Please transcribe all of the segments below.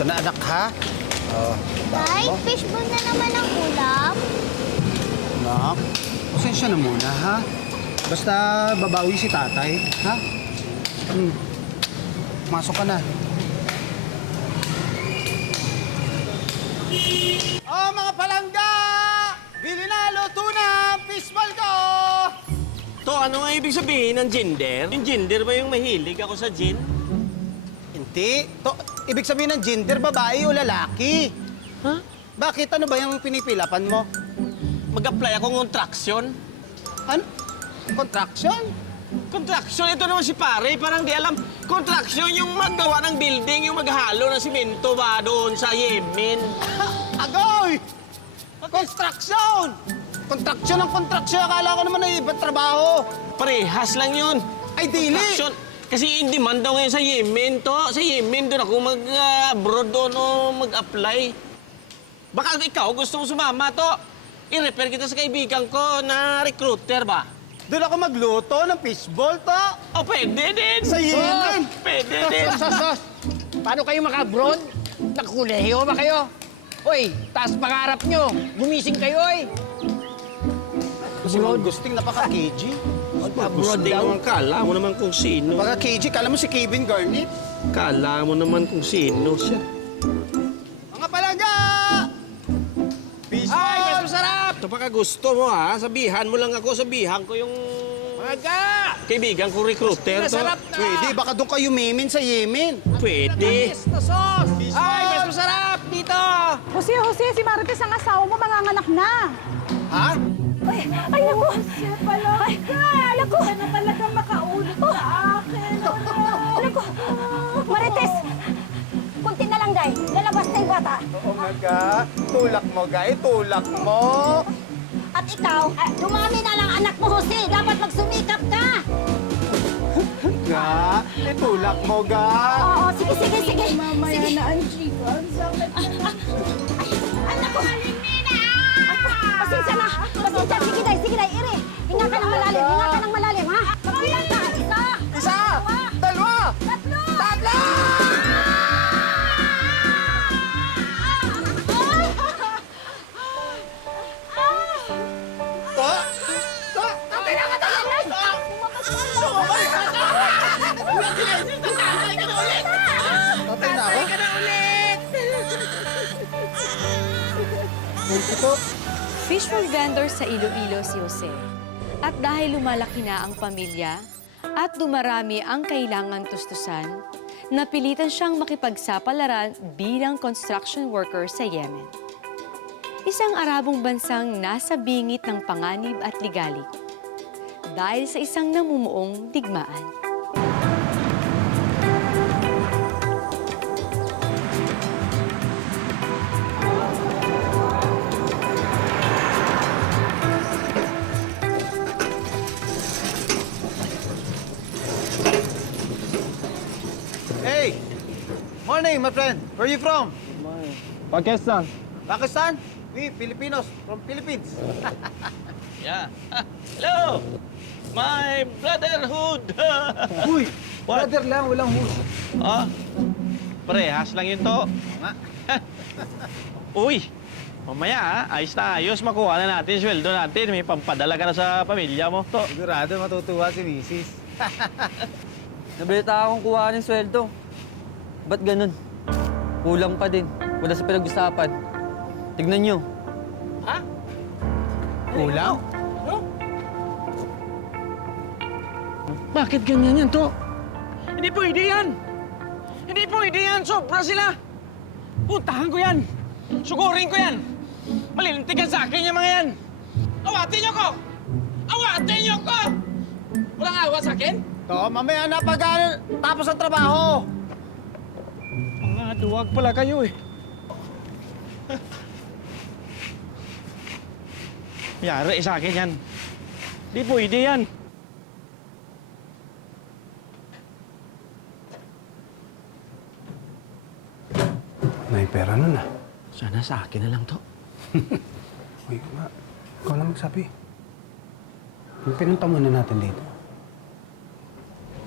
Ito na, anak, ha? Oh, Tay, fishball na naman ang ulam. anak, pasensya na muna, ha? Basta babawi si tatay, ha? Masok ka na. Oh, mga palangga! Bili na, luto na! Fishball ko! To, ano nga ibig sabihin ng gender? Yung gender ba yung mahilig ako sa gin? Hindi. To, ibig sabihin ng gender, babae o lalaki. Ha? Bakit? Ano ba yung pinipilapan mo? Mag-apply akong contraction? Ano? Contraction? Contraction? Ito naman si pare, parang di alam. Contraction yung maggawa ng building, yung maghalo ng simento ba doon sa Yemen. Agoy! Construction! Contraction ang contraction. Akala ko naman na ibang trabaho. Parehas lang yun. Ay, dili! Contraction. Kasi in demand daw ngayon sa Yemen to. Sa Yemen doon ako mag-abroad doon o mag-apply. Baka ikaw gusto mo sumama to. I-refer kita sa kaibigan ko na recruiter ba? Doon ako magluto ng fishball, to. O, pwede din. Sa Yemen. Pwede din. Sos! Paano kayo maka-abroad? Nagkulehiyo ba kayo? Hoy, taas pangarap nyo. Gumising kayo, oy. Kasi mga gusting napaka-KG. Abroad daw. Kala mo naman kung sino. Napaka-KG. Kala mo si Kevin Garnett? Kala mo naman kung sino siya. Mga palangga! Fishball! Ay, mas masarap! Ito baka gusto mo ha. Sabihan mo lang ako. Sabihan ko yung Maga! kaibigan kong recruiter to. Masarap na! Pwede, baka doon kayo memin sa Yemen. Pwede. Tamis na sos! Ay, mas masarap! Dito! Jose, si Marites ang asawa mo, manganganak na. Ha? Ay, naku. Ay, naku. Na talaga makaulit sa akin. Naku. Marites, kunti na lang, Day. Lalabas na yung bata. Oo nga ga. Tulak mo, gay. Tulak mo. At ikaw, dumami na lang anak mo, Jose. Dapat magsumikap ka. Ga. Tulak mo, ga. Oo, sige. Sige. na ang chico. Ang sakit. Anak ko. Pasensya na. Pasensya. Sige, Day. Iri. Hinga ka ng malalim, ha? Magbilang ka. Isa! Dalawa! Tatlo! To! To! Tatay na ako? Ito. Fishbowl vendor sa Iloilo si Jose. At dahil lumalaki na ang pamilya at dumarami ang kailangan tustusan, napilitan siyang makipagsapalaran bilang construction worker sa Yemen. Isang Arabong bansang nasa bingit ng panganib at ligali dahil sa isang namumuong digmaan. Hey! Morning, my friend. Where are you from? Pakistan. Pakistan? We Filipinos from Philippines. Yeah. Hello! My brotherhood! Uy! What? Brother lang, walang hus. Ah, parehas lang yun to. Nga. Uy, mamaya ha, ayos na ayos, makuha na natin yung sweldo natin. May pampadala ka na sa pamilya mo. To. Sigurado matutuwa si Mrs. Nabalita akong kuha ng sweldo. Ba't ganun? Kulang pa din. Wala sa pinag-usapan. Tignan nyo. Ha? Kulang? Bakit ganyan yan, to? Hindi pwede yan! Hindi pwede yan! Sobra sila! Puntahan ko yan! Sugurin ko yan! Malilintikan sa akin yung mga yan! Awatin niyo ko! Awatin niyo ko! Walang awa sa akin? To, mamaya na pag tapos ang trabaho. Mga duwag pala kayo eh. Yari sa akin yan. Di pwede yan. May pera nun ah. Sana sa akin na lang to. Uy, nga. Ikaw na magsabi. Yung pinunta muna natin dito.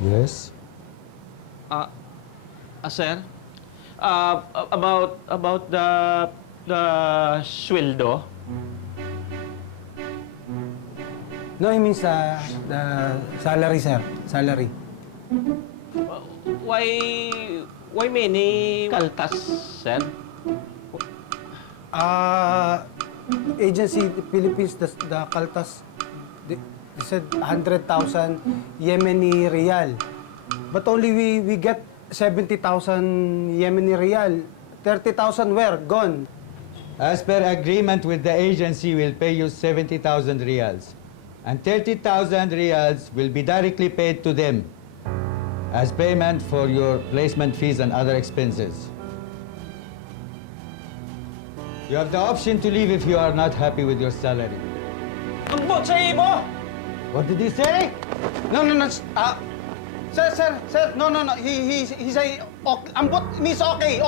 Yes? Sir? About the sweldo. No, I mean the salary, sir. Salary. Why many kaltas, sir? Agency Philippines, the Kaltas, they said 100,000 Yemeni Riyal. But only we get 70,000 Yemeni Riyal. 30,000 where? Gone. As per agreement with the agency, we'll pay you 70,000 riyals. And 30,000 riyals will be directly paid to them as payment for your placement fees and other expenses. You have the option to leave if you are not happy with your salary. Ang bot sa mo! What did he say? No. Sir. No. He say, okay. Ambot means okay.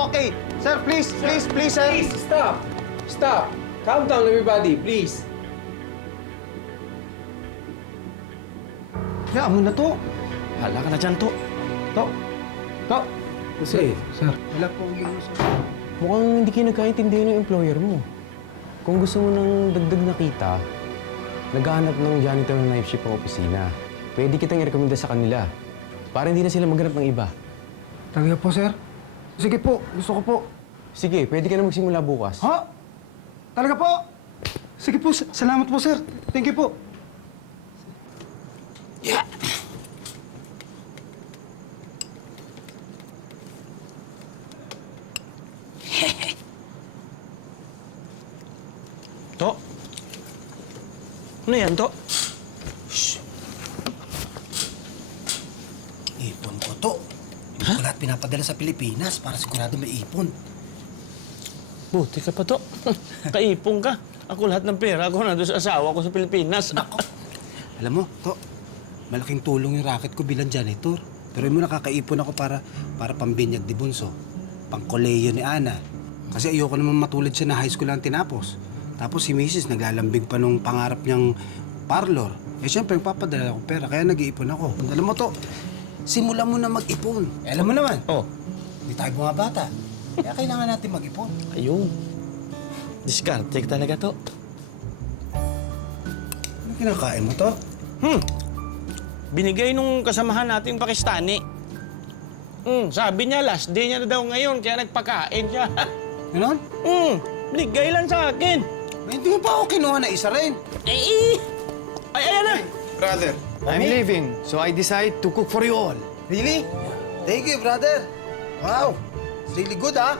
Sir, please, sir. Please, stop. Calm down, everybody, please. Kaya mo na to. Hala ka na dyan, to. To. Kasi, Sir, wala po yung sir. mukhang hindi kayo nagkaintindihan ng employer mo. Kung gusto mo ng dagdag na kita, naghahanap ng janitor ng night shift ang opisina. Pwede kitang i-recommenda sa kanila para hindi na sila maghanap ng iba. Talaga po, sir? Sige po, gusto ko po. Sige, pwede ka na magsimula bukas. Ha? Talaga po? Sige po, salamat po, sir. Thank you po. To? Ano yan, to? Ipon ko to. Hindi ko lahat pinapadala sa Pilipinas para sigurado may ipon. Buti ka pa, to. Kaipong ka. Ako lahat ng pera ko nandun sa asawa ko sa Pilipinas. Alam mo, to, malaking tulong yung racket ko bilang janitor. Pero mo nakakaipon ako para pambinyag ni Bunso. Pangkoleyo ni Ana. Kasi ayoko naman matulad siya na high school lang tinapos. Tapos si Mrs. naglalambing pa nung pangarap niyang parlor. Eh syempre, papadala ako pera, kaya nag-iipon ako. Alam mo to, simula mo na mag-ipon. Eh, alam mo naman, Oh, hindi tayo bumabata. Kaya kailangan natin mag-ipon. ayun. Diskarte ka talaga, to. Ano kinakain mo to? Binigay nung kasamahan nating Pakistani. Sabi niya, last day niya na daw ngayon, kaya nagpakain siya. Ganon? Binigay lang sa akin. Hindi mo pa ako kinuha na isa rin. Ay, ayan na. Brother. I'm leaving, so I decide to cook for you all. Really? Thank you, brother. Wow. It's really good, ah.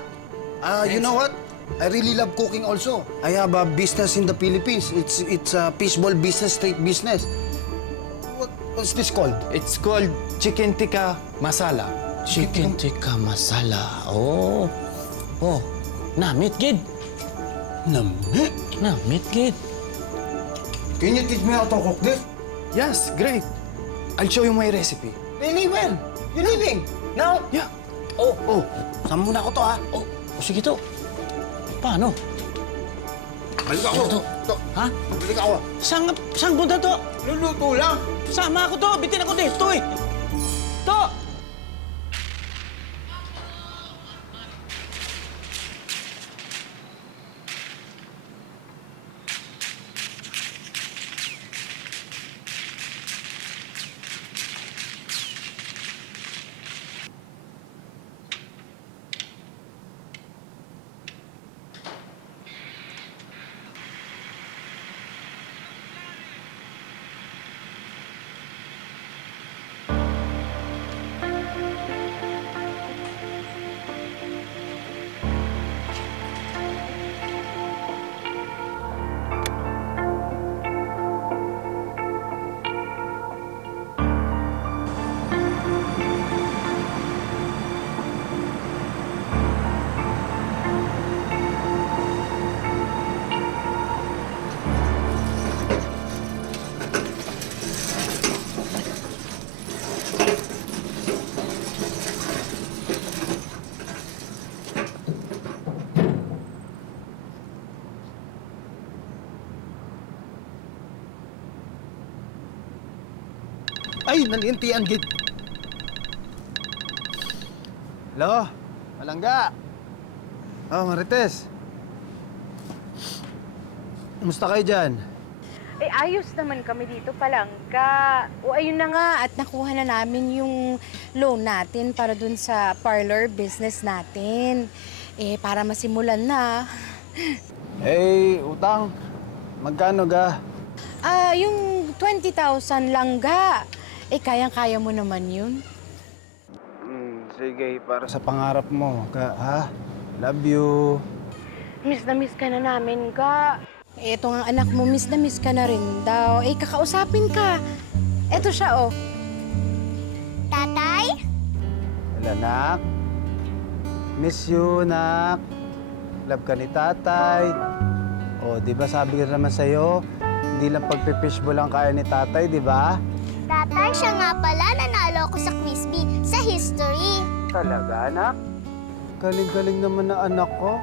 You know what? I really love cooking also. I have a business in the Philippines. It's a fishball business, street business. What's this called? It's called chicken tikka masala. Chicken tikka masala. Oh. Oh. Namit, kid. Nami. Namit, kid. Can you teach me how to cook this? Yes, great. I'll show you my recipe. Really? When? You leaving? Now? Yeah. Oh. Saan muna ako to, ha? Oh, sige to. Paano? Balik ako. Ano to? Ha? Balik ako. Saan punta to? Luluto lang. Sama ako to. Bitin ako dito eh. To! Ay, nalintian, gid. Hello? Malangga? Oh, Marites. Kumusta kayo dyan? Eh, ayos naman kami dito, Palangga. O, ayun na nga, at nakuha na namin yung loan natin para dun sa parlor business natin. Eh, para masimulan na. Eh, utang. Magkano ga? Yung 20,000 lang ga. Eh, kayang-kaya mo naman yun. Sige, para sa pangarap mo, ha? Love you. Miss na miss ka na namin, ga. Eh, ito nga anak mo, miss na miss ka na rin daw. Eh, kakausapin ka. Eto siya, oh. Tatay? Wala, nak. Miss you, nak. Love ka ni tatay. O, di ba sabi ko naman sa'yo, hindi lang pagpipishball ang kaya ni tatay, di ba? Tatay, siya nga pala nanalo ko sa Quiz Bee sa history. Talaga, anak? Galing-galing naman na anak ko.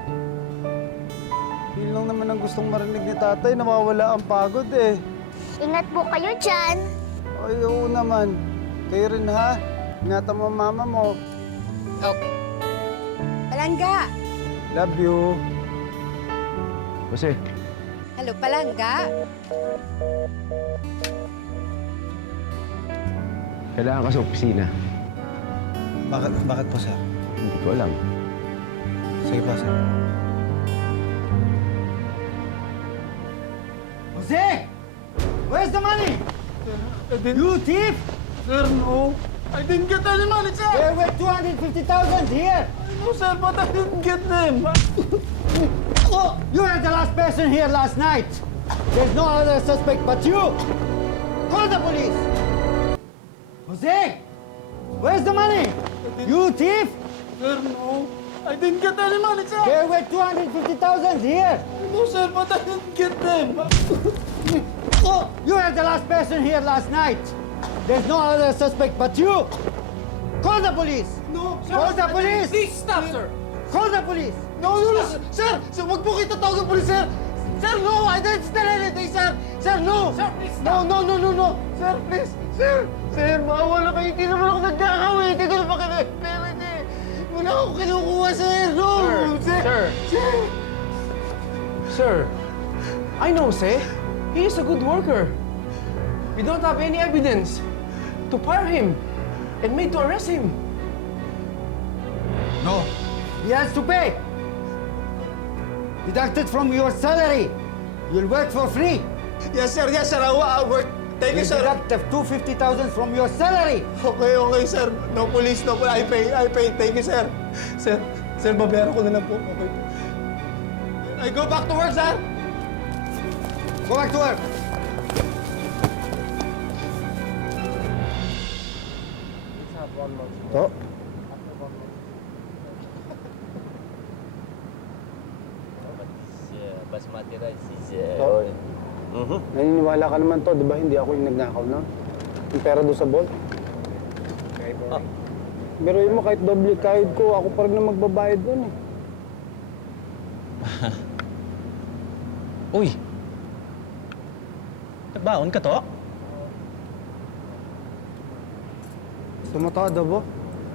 Yun lang naman ang gustong marinig ni tatay, nawawala ang pagod eh. Ingat po kayo dyan. Ay, oo naman. Kayo rin ha. Ingatan mo ang mama mo. Okay. Palangga! Love you. Jose, Hello, Palangga? kailangan ka sa opisina. Bakit po, sir? Hindi ko alam. Sige po, sir. Jose! Where's the money? You thief! Sir, no. I didn't get any money, sir. There were 250,000 here! No, sir, but I didn't get them. You were the last person here last night. There's no other suspect but you. Call the police. Jose, where's the money? You thief! Sir, no. I didn't get any money, sir. There were 250,000 here. No, sir, but I didn't get them. You were the last person here last night. There's no other suspect but you. Call the police. No, sir. Call the police. Please stop, sir. Call the police. No, sir. Sir, wag po kita tawag ng police, sir. Sir, no. I didn't steal anything, sir. Sir, no. Sir, please stop. No. Sir, please. Sir, maawa na kayo. Hindi naman ako nagkakawi. Hindi ko na pa kayo pera niya. Wala akong kinukuha, sir. No. Sir, I know Jose. He is a good worker. We don't have any evidence to fire him and made to arrest him. No. He has to pay. Deducted from your salary. You'll work for free. Yes, sir. I'll work. Thank you, We'll sir. deduct the 250,000 from your salary. Okay, sir. No police, no police. I pay. Thank you, sir. Sir, babayaran ko na lang po. Okay. I go back to work, sir. Go back to work. To? Basmati rice is... Naniniwala ka naman to, di ba? Hindi ako yung nagnakaw na. Yung pera doon sa vault. Pero yun mo, kahit doble kahit ko, ako pa rin na magbabayad doon eh. Uy! Nagbaon ka to? Tumatawad ba?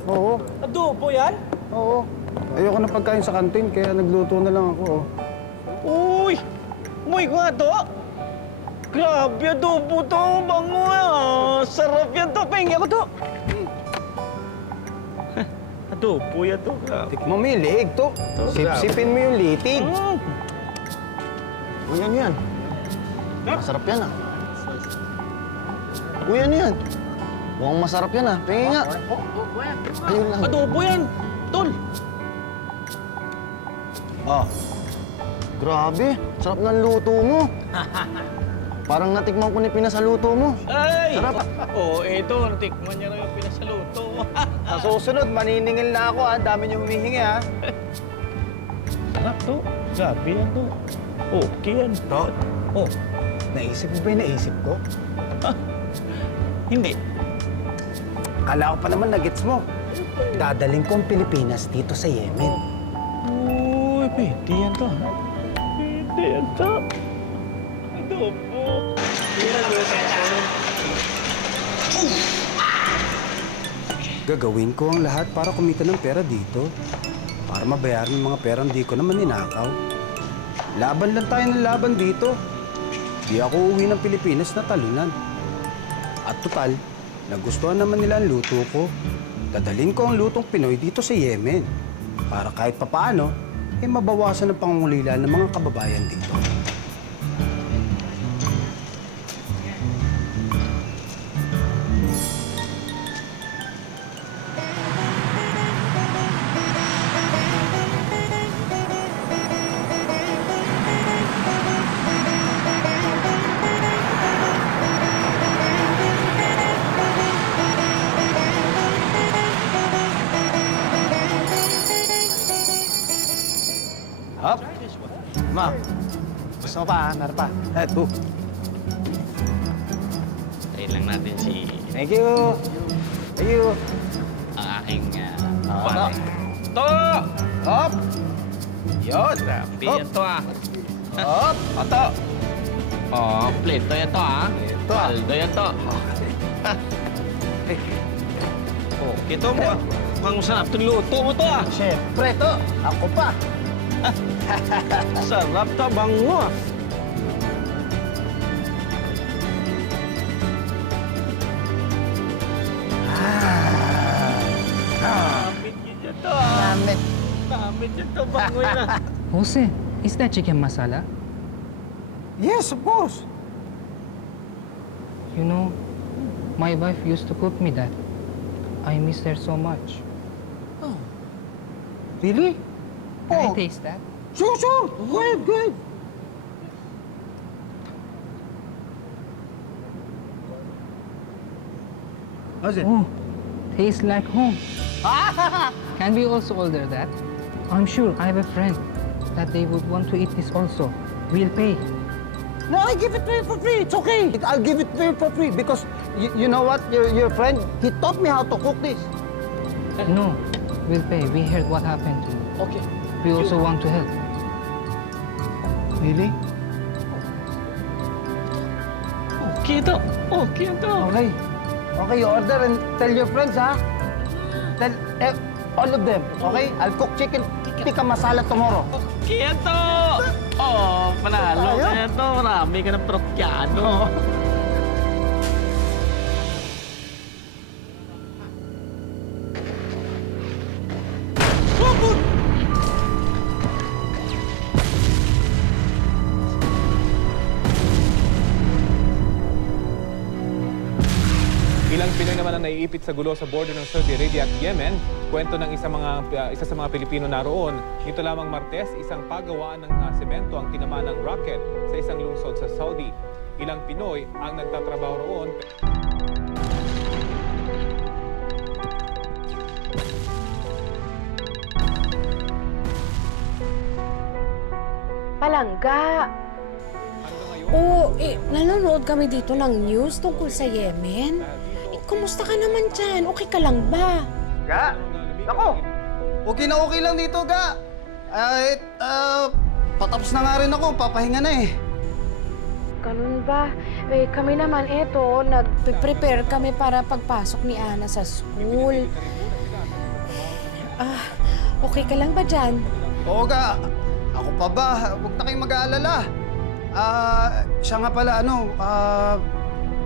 Oo. Adobo yan? Oo. Ayoko na pagkain sa kantin, kaya nagluto na lang ako. Oh. Uy! Uy ko nga to! Grabe, adobo to! Bango ah! Sarap yan to! Pahingi ako to! Adobo yan to. Tikmo mo yung liig to. Sip-sipin mo yung litig. Uy, ano yan? Masarap yan ah. Uy, ano yan? Mukhang masarap yan ah. Tingin nga. Ayun lang. Adobo yan! Tol! Ah. Grabe, sarap ng luto mo. Parang natikman ko ni Pina sa luto mo. Ay! Sarap. Oo, eto. Natikman niya na yung pinasaluto. Sa susunod, maniningil na ako. Ang dami niyong humihingi ha. Sarap to. Grabe yan to. Okay yan. To? Oh, naisip mo ba yung naisip ko? Hindi. Akala ko pa naman na-gets mo. Dadaling ko ang Pilipinas dito sa Yemen. Uy, pwede yan to. Pwede yan to. Adobo. Gagawin ko ang lahat para kumita ng pera dito. para mabayaran yung mga perang di ko naman ninakaw. Laban lang tayo ng laban dito. Di ako uwi ng Pilipinas na talunan. At total, nagustuhan naman nila ang luto ko. Dadalhin ko ang lutong Pinoy dito sa Yemen. Para kahit papaano, mabawasan ang pangungulila ng mga kababayan dito. Hop! Ma, gusto mo pa, meron pa. Eto. Tayo lang natin si Thank you! Thank you! ang aking Hop! To! Hop! Yun! Grabe yan to Hop! Ato! Oh, pleto yan to Pleto, ah. Paldo yan to. Oh, kito mo mukhang sarap itong luto mo to Siyempre to! Ako pa! Sarap to, bango Namit yun yan to Namit! Namit yun to, bango yan Jose, is that chicken masala? Yes, of course! You know, my wife used to cook me that. I miss her so much. Really? Can I taste that? Sure, sure! Go ahead, go ahead! How's it? Oh, tastes like home. Can we also order that? I'm sure I have a friend that they would want to eat this also. We'll pay. No, I give it to you for free. It's okay. I'll give it to you for free because you know what? Your friend, he taught me how to cook this. No, we'll pay. We heard what happened to you. Okay. We also want to help. Really? Okay to, okay to Okay. Okay, you order and tell your friends, ha? Tell all of them, okay? I'll cook chicken tikka masala tomorrow. Okay to! Oh, panalo Tayo? kaya to. Marami ka ng prokyano. Ilang Pinoy naman ang naiipit sa gulo sa border ng Saudi Arabia at Yemen. Kwento ng isa sa mga Pilipino naroon. Ito lamang Martes, isang pagawaan ng semento ang tinamaan ng rocket sa isang lungsod sa Saudi. Ilang Pinoy ang nagtatrabaho roon. Palangga. Oo, nanonood kami dito ng news tungkol sa Yemen. Kumusta ka naman dyan? Okay ka lang ba? Ga? Ako! Okay na okay lang dito, Ga. Patapos na nga rin ako. Papahinga na eh. Ganun ba? Kami naman nag-prepare kami para pagpasok ni Ana sa school. Okay ka lang ba dyan? Oo, Ga. Ako pa ba? Huwag na kayong mag-aalala. Siya nga pala,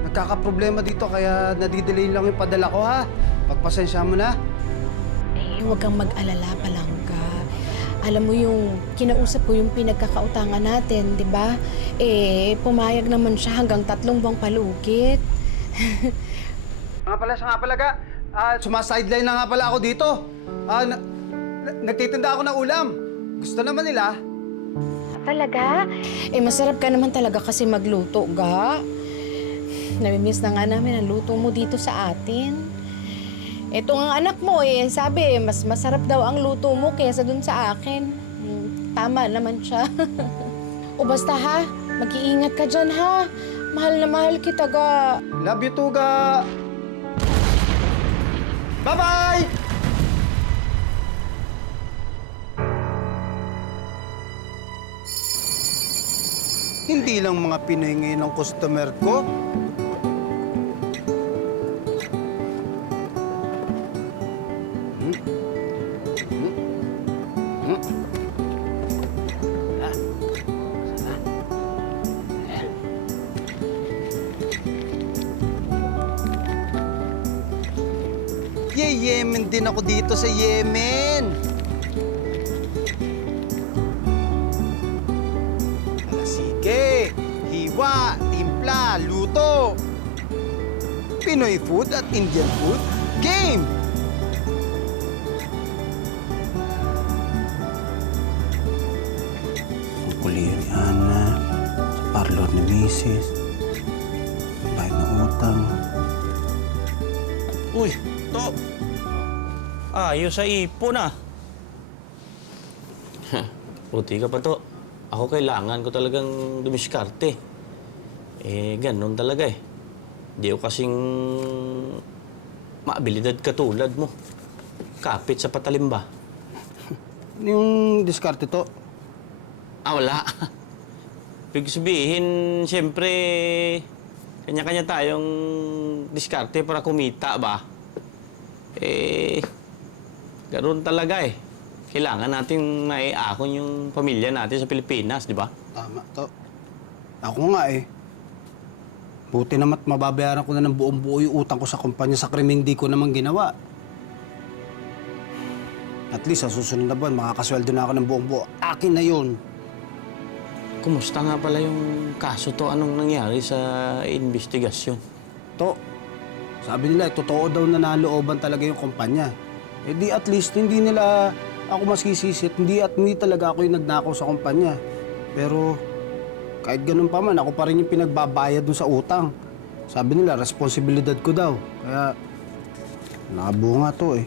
nagkakaproblema dito kaya nadidelay lang yung padala ko, ha? Pagpasensya mo na. Huwag kang mag-alala, Palangga. Alam mo yung kinausap ko yung pinagkakautangan natin, di ba? Pumayag naman siya hanggang 3 buwang palugit. Siya nga pala, Ga. Sumasideline na nga pala ako dito. Nagtitinda ako ng ulam. Gusto naman nila. Talaga? Masarap ka naman talaga kasi magluto, Ga. Namimiss na nga namin ang luto mo dito sa atin. Ito ang anak mo sabi, mas masarap daw ang luto mo kaysa dun sa akin. Tama naman siya. O basta ha, mag-iingat ka dyan ha. Mahal na mahal kita, Ga. Love you too, Ga. Bye-bye! Hindi lang mga Pinoy ngayon ang customer ko. Yemen din ako dito sa Yemen. Sige, hiwa, timpla, luto. Pinoy food at Indian food, game! Ang kulihan ni Ana, sa parlor ni Mrs. Bayad ng utang. Uy, to! Ayos sa ipon ah. Puti ka pa to. Ako kailangan ko talagang dumiskarte. Ganun talaga eh. Di ako kasing maabilidad katulad mo. Kapit sa patalim ba? Yung diskarte to? Wala. Ibig sabihin, siyempre, kanya-kanya tayong diskarte para kumita ba? Ganoon talaga eh. Kailangan natin maiakon yung pamilya natin sa Pilipinas, di ba? Tama to. Ako nga eh. Buti naman mababayaran ko na ng buong buo yung utang ko sa kumpanya sa krimeng di ko naman ginawa. At least sa susunod na buwan, makakasweldo na ako ng buong buo. Akin na yun. Kumusta nga pala yung kaso to? Anong nangyari sa investigasyon? To, sabi nila, totoo daw na nalooban talaga yung kumpanya. Di at least hindi nila ako masisisit, hindi talaga ako yung nagnakaw sa kumpanya. Pero kahit ganun pa man, ako pa rin yung pinagbabayad dun sa utang. Sabi nila, responsibilidad ko daw. Kaya, nakabunga to eh.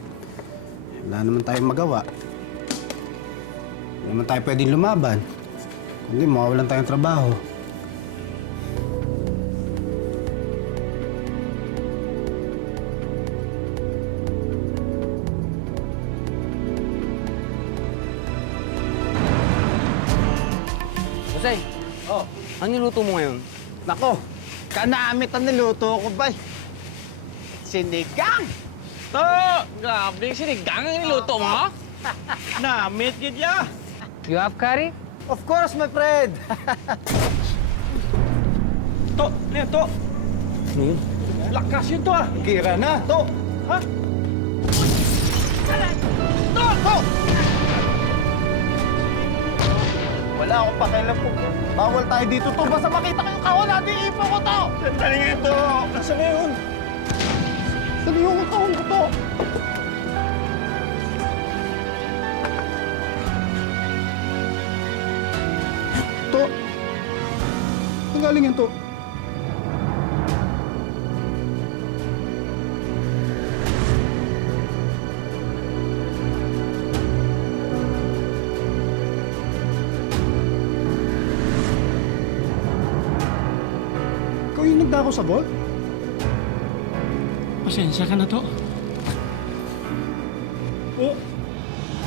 Wala naman tayong magawa. Hindi naman tayo pwedeng lumaban. Kundi mawawalan tayong trabaho. Jose, ano niluto mo ngayon? Nako, kanamit ang niluto ko ba? Sinigang! To! Grabe, sinigang ang niluto mo? Namit yun ya! You have curry? Of course, my friend! To, niya to! Ano yun? Lakas yun to ah! Kira na! To! Ha? To! To! Wala akong pakialam po. Bawal tayo dito to. Basta makita ko yung kahon natin, iipon ko to! Sandali nga ito! Nasaan na yun? Sabi yung kahon ko to. To. Ang galing yan to. Ikaw yung nagdako sa vault? Pasensya ka na to. Oh!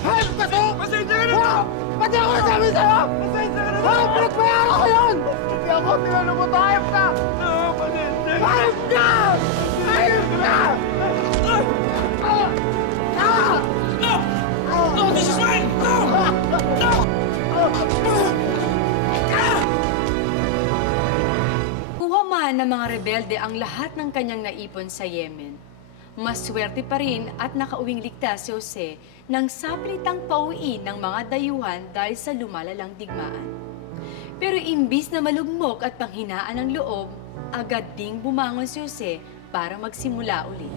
Ay! Paso! Pasensya ka na to! Pati ako nasabi sa'yo! Pasensya ka na to! Pinagbayaran ko yun! Hindi ako tinanong mo to! Hayop ka! Pasensya ka! Hayop ka! Hayop ka! No! No! This is mine! No! No! Kuha man ng mga rebelde ang lahat ng kanyang naipon sa Yemen, maswerte pa rin at nakauwing ligtas si Jose nang sapilitang pauwiin ng mga dayuhan dahil sa lumalalang digmaan. Pero imbis na malugmok at panghinaan ng loob, agad ding bumangon si Jose para magsimula ulit.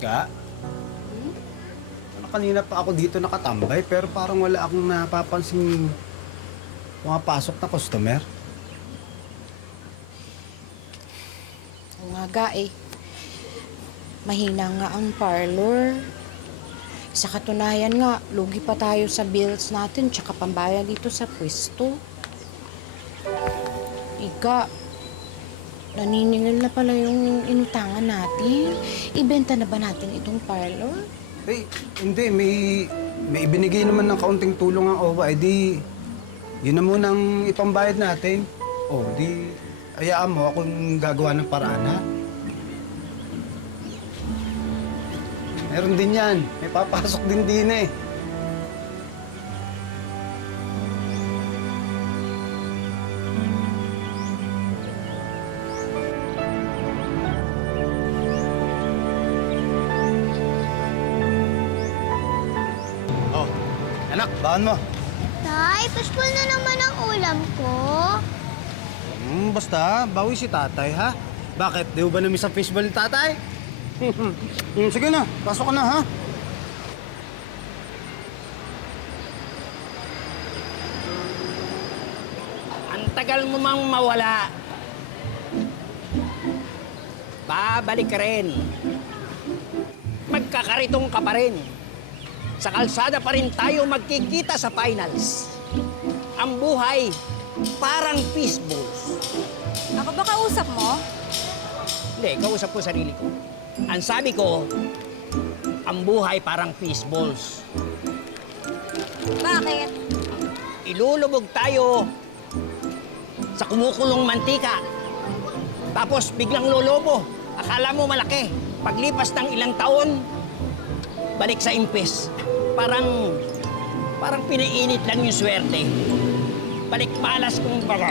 Ka? Kanina pa ako dito nakatambay pero parang wala akong napapansing pumapasok na customer. Oo nga ga eh. Mahina nga ang parlor. Sa katunayan nga, lugi pa tayo sa bills natin tsaka pambayad dito sa pwesto. Ika, naniningil na pala yung inutangan natin. Ibenta na ba natin itong parlor? Eh, hindi. May ibinigay naman ng kaunting tulong ang OWA. Di, yun na munang ipambayad natin. Di, hayaan mo akong gagawa ng paraan, ha? Meron din yan. May papasok din eh. Oh, anak, baon mo. Tay, fishball na naman ang ulam ko. Basta, bawi si tatay, ha? Bakit? Di ba namiss ang fishball ni tatay? Sige na, pasok ka na, ha? Ang tagal mo mang mawala. Babalik ka rin. Magkakaritong ka pa rin. Sa kalsada pa rin tayo magkikita sa finals. Ang buhay, parang fishballs. Ako ba kausap mo? Hindi, kausap ko sarili ko. Ang sabi ko, ang buhay parang fishballs. Bakit? Ilulubog tayo sa kumukulong mantika. Tapos biglang lolobo. Akala mo malaki. Paglipas ng ilang taon, balik sa impes. Parang pinainit lang yung swerte. Balik malas kung baga.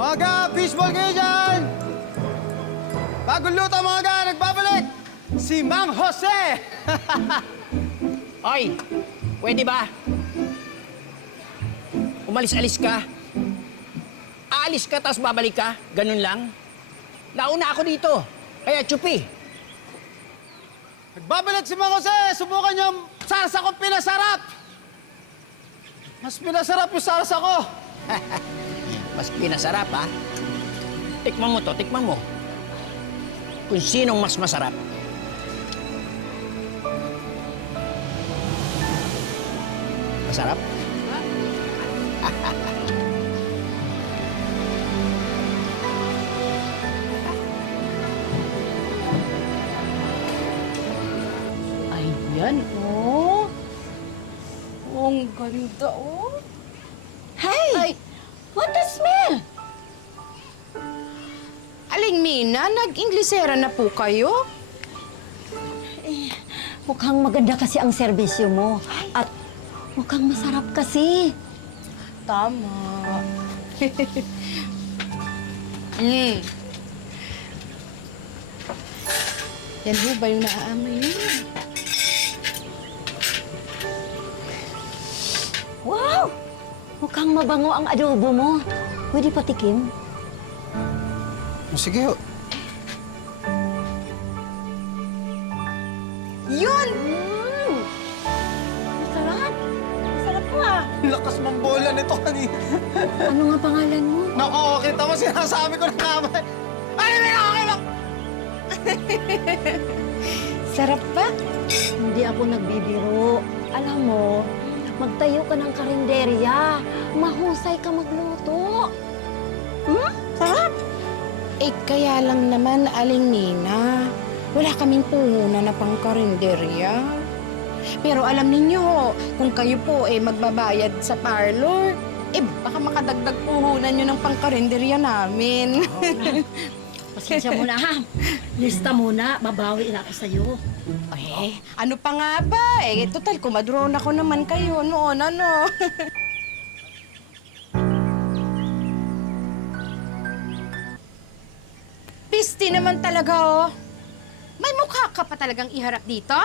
Mga fishball kayo dyan! Bagong luto mga nagbabalik! Si Mang Jose! Oy, pwede ba? Umalis-alis ka. Aalis ka, tapos babalik ka. Ganun lang. Nauna ako dito. Kaya tsupi. Nagbabalik si Mang Jose! Subukan yung sarsa ko pinasarap! Mas pinasarap yung sarsa ko! Mas pinasarap, ha? Tikman mo to, tikman mo. Kung sinong mas masarap. Masarap? Ayan, oh. Ang ganda, oh. Hey! What the smell? Aling Mina, nag-Inglesera na po kayo? Mukhang maganda kasi ang serbisyo mo. At mukhang masarap kasi. Tama. Yan ho ba yung naaamoy niyo? Wow! Mukhang mabango ang adobo mo. Pwede patikim? Sige ho. Yun! Masarap. Masarap po ah. Lakas mambola nito kanina. Ano nga pangalan mo? Naku, kita mo sinasabi ko na kamay. Ay, may okay lang! Sarap ba? Hindi ako nagbibiro. Alam mo, magtayo ka ng karinderya. Mahusay ka magluto. Sarap. Eh, kaya lang naman, Aling Nina. Wala kaming puhunan na pangkarinderya. Pero alam ninyo, kung kayo po magbabayad sa parlor, baka makadagdag puhunan nyo ng pangkarinderya namin. Pasensya muna ha. Lista muna, babawi na ako sa'yo. Ano pa nga ba? Total, kumadrone ako naman kayo noon, ano? Pisti naman talaga, oh. May mukha ka pa talagang iharap dito?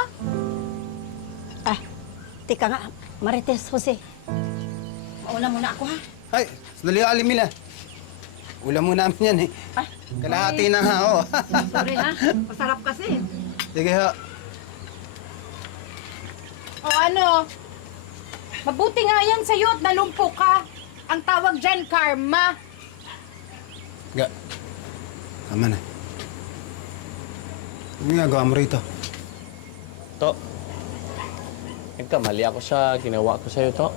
Teka nga, Marites Jose. Mauna muna ako ha. Ay, sandali ka, Alimila. Ulam mo namin yan eh. Kalahati na ha, oh. Sorry ha, masarap kasi. Sige ho. O ano? Mabuti nga yan sa'yo at nalumpo ka. Ang tawag dyan, karma. Ga. Tama na. Ano ginagawa mo rito? To, nagkamali ako sa ginawa ko sa'yo, To.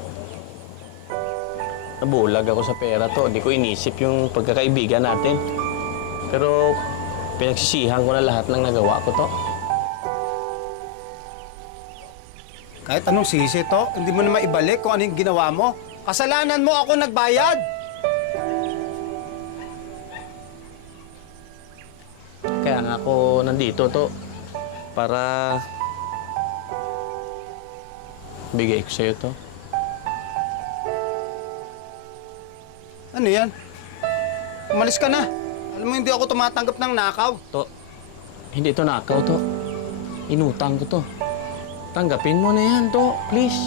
Nabulag ako sa pera, To. Di ko inisip yung pagkakaibigan natin. Pero pinagsisihan ko na lahat ng nagawa ko, To. Kahit anong sisi to, hindi mo na maibalik kung ano yung ginawa mo. Kasalanan mo, ako nagbayad. Kaya nga ako nandito to para bigay ko sa'yo to. Ano yan? Umalis ka na. Alam mo, hindi ako tumatanggap ng nakaw. To, hindi to nakaw to. Inutang ko to. Tanggapin mo na yan to, please.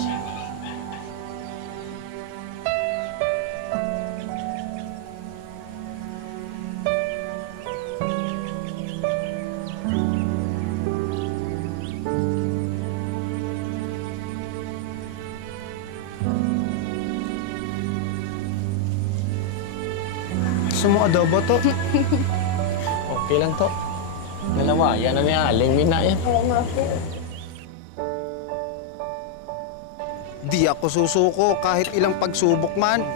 Gusto mo adobo to? Okay lang to. Dalawa, yan na ni Aling Mina yan. Di ako susuko kahit ilang pagsubok man.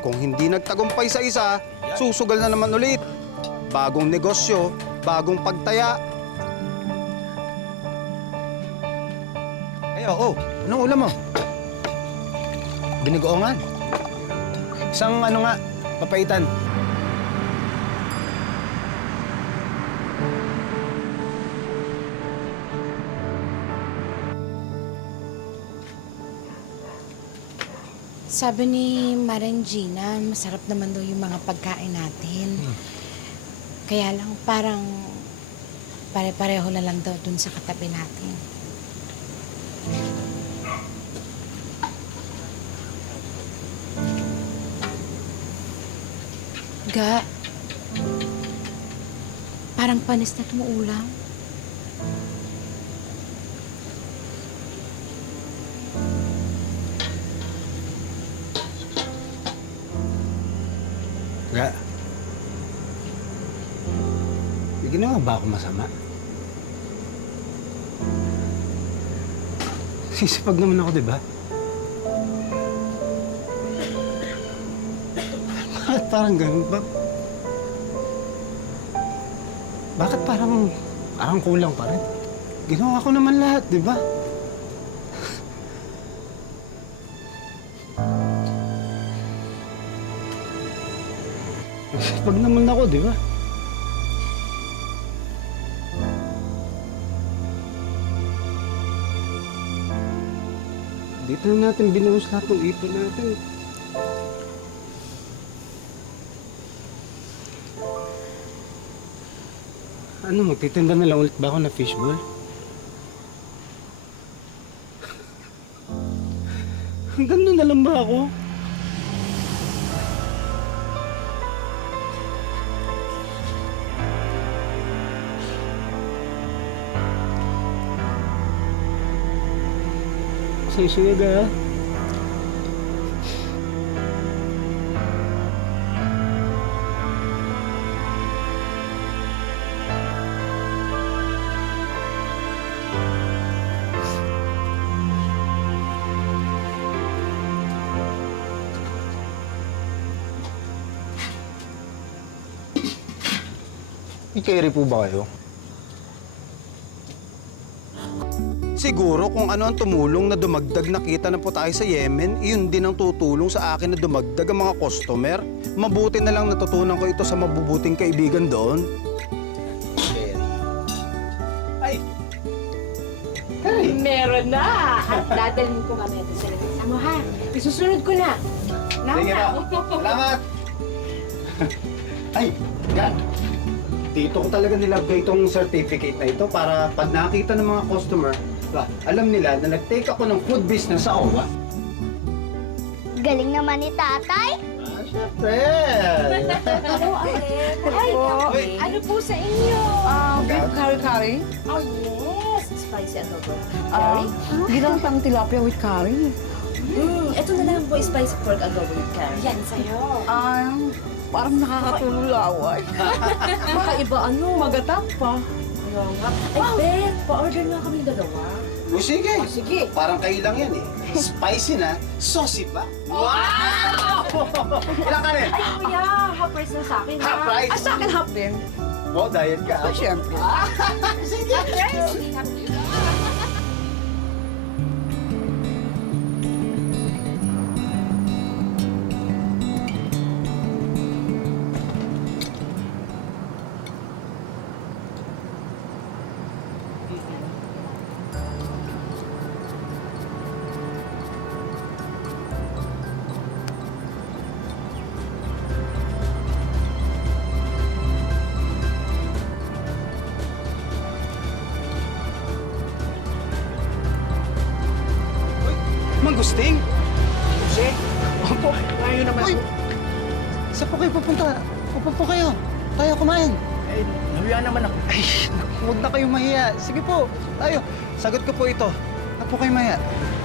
Kung hindi nagtagumpay sa isa, susugal na naman ulit. Bagong negosyo, bagong pagtaya. Ay, oo. Anong ulam mo? Binigoongan. Isang ano nga, papaitan. Sabi ni Maren Gina, masarap naman daw yung mga pagkain natin. Kaya lang parang pare-pareho na lang daw dun sa katabi natin. Ga, parang panis na tumuulam. Ga. May ginawa ba ako masama? Sisipag naman ako, di ba? Bakit parang ganun? Bakit parang kulang pa rin? Ginawa ko naman lahat, di ba? Sipag naman ako, di ba? Dito na natin binuhos lahat ng ipon natin. Ano, magtitinda na lang ulit ba ako na fishball? Hanggang doon na lang ba ako? Sa susunod ah. May carry po ba kayo? Siguro kung ano ang tumulong na dumagdag na kita na po tayo sa Yemen, iyon din ang tutulong sa akin na dumagdag ang mga customer. Mabuti na lang natutunan ko ito sa mabubuting kaibigan doon. Ay! Hey! Meron na! At dadalhin ko mamaya ito sa lamesa mo, ha? Isusunod ko na. Sige po. Salamat! Ay! Yan! Dito ko talaga nilagay itong certificate na ito para pag nakita ng mga customer, alam nila na nag-take ako ng food business sa OWA. Galing naman ni tatay. Siyempre! Hello, Ay, ano po sa inyo? Beef curry. Oh, yes. Spicy adobo. Ginatang tilapia with curry. Ito na lang po, spicy pork adobo with curry. Yan sa'yo. Parang nakakatulong laway. Kakaiba ano? Magatap pa. Ayaw nga. Ay, Bet, pa-order nga kami dalawa. O sige. Sige. Parang kayo lang yan eh. Spicy na, saucy pa. Wow! Ilang ka rin? Ay, kuya, half price na sa akin. Half price? Sa akin half din. Oh, diet ka. Siyempre. Sige. mangusting? Jose, opo, ngayon naman Uy! ako. Saan po kayo pupunta? Upo po kayo. Tayo kumain. Eh, nahiya naman ako. Ay, huwag na kayong mahiya. Sige po, tayo. Sagot ko po ito. Huwag po kayo mahiya.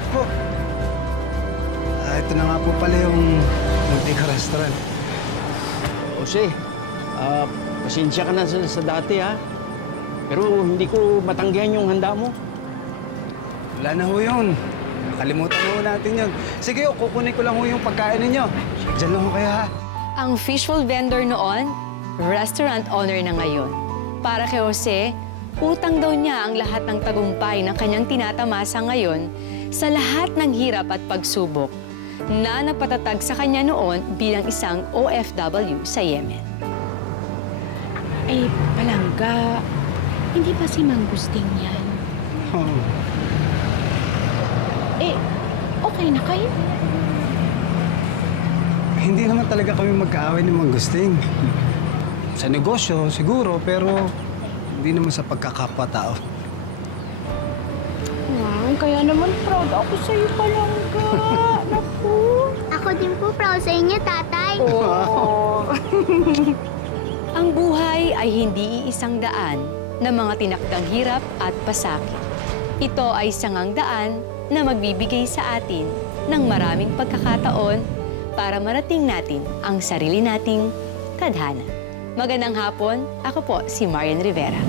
Po. Ito na nga po pala yung Muntika Restaurant. Jose, pasensya ka na sa dati ha. Pero hindi ko matanggihan yung handa mo. Wala na ho yun. Kalimutan ho natin yun. Sige, kukunin ko lang ho yung pagkain ninyo. Diyan lang ho kayo ha. Ang fishbowl vendor noon, restaurant owner na ngayon. Para kay Jose, utang daw niya ang lahat ng tagumpay na kanyang tinatamasa ngayon sa lahat ng hirap at pagsubok na napatatag sa kanya noon bilang isang OFW sa Yemen. Ay, palangga. Hindi ba si Mangusting yan? Oh. Eh, okay na kayo? Hindi naman talaga kami magkaaway ni Mangusting. Sa negosyo, siguro, pero hindi naman sa pagkakapwa-tao. Wow, kaya naman proud ako sa'yo, palangga. Naku. Ako din po proud sa inyo, tatay. Ang buhay ay hindi iisang daan na mga tinakdang hirap at pasakit. Ito ay sangang daan na magbibigay sa atin ng maraming pagkakataon para marating natin ang sarili nating tadhana. Magandang hapon, ako po si Marian Rivera.